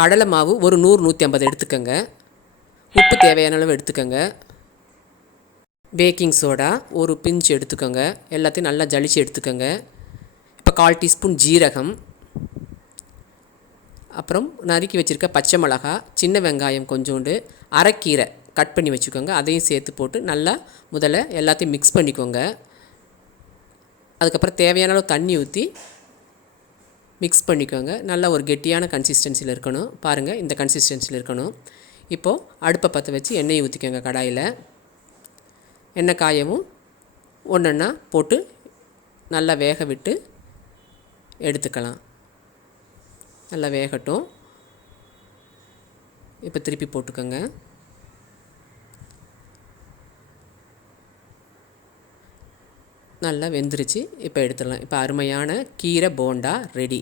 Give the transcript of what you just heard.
கடலை மாவு ஒரு 100 150 எடுத்துக்கோங்க. உப்பு தேவையான அளவு எடுத்துக்கோங்க. பேக்கிங் சோடா ஒரு பிஞ்ச் எடுத்துக்கோங்க. எல்லாத்தையும் நல்லா ஜலிச்சு எடுத்துக்கோங்க. இப்போ 1/4 டீஸ்பூன் ஜீரகம், அப்புறம் நறுக்கி வச்சுருக்க பச்சை மிளகா, சின்ன வெங்காயம் கொஞ்சோண்டு, அரைக்கீரை கட் பண்ணி வச்சுக்கோங்க. அதையும் சேர்த்து போட்டு நல்லா முதல்ல எல்லாத்தையும் மிக்ஸ் பண்ணிக்கோங்க. அதுக்கப்புறம் தேவையான அளவு தண்ணி ஊற்றி மிக்ஸ் பண்ணிக்கோங்க. நல்லா ஒரு கெட்டியான கன்சிஸ்டன்சியில் இருக்கணும். பாருங்கள், இந்த கன்சிஸ்டன்சியில் இருக்கணும். இப்போது அடுப்பை பற்ற வச்சு எண்ணெயை ஊற்றிக்கோங்க. கடாயில் எண்ணெய் காயவும் ஒன்றொன்னா போட்டு நல்லா வேக விட்டு எடுத்துக்கலாம். நல்லா வேகட்டும். இப்போ திருப்பி போட்டுக்கோங்க. நல்லா வெந்துருச்சு. இப்போ எடுத்துடலாம். இப்போ அருமையான கீரை போண்டா ரெடி.